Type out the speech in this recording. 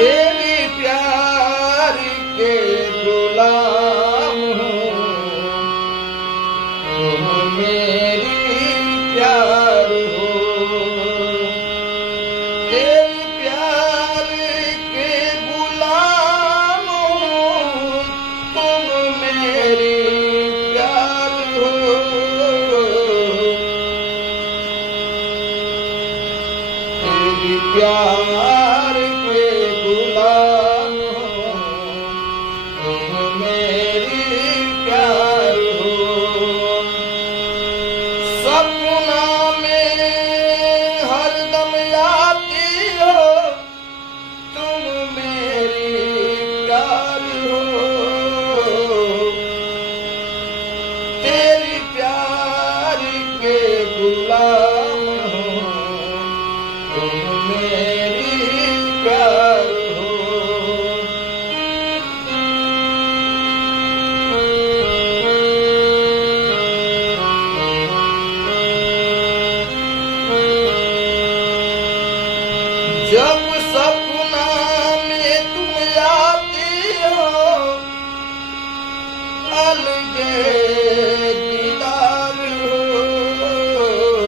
तेरी प्यार के गुलाम हूँ, तुम मेरी प्यार हो। तेरी प्यार के गुलाम हूँ, तुम मेरी प्यार हो। तेरी प्यार के गुलाम हो, तुम मेरी प्यार हो। सपना में हरदम आती हो, तुम मेरी प्यार हो। तेरी प्यार के गुलाम हो, तुम मेरी प्यार हो। जब सपना में तुम आती हो, अलगे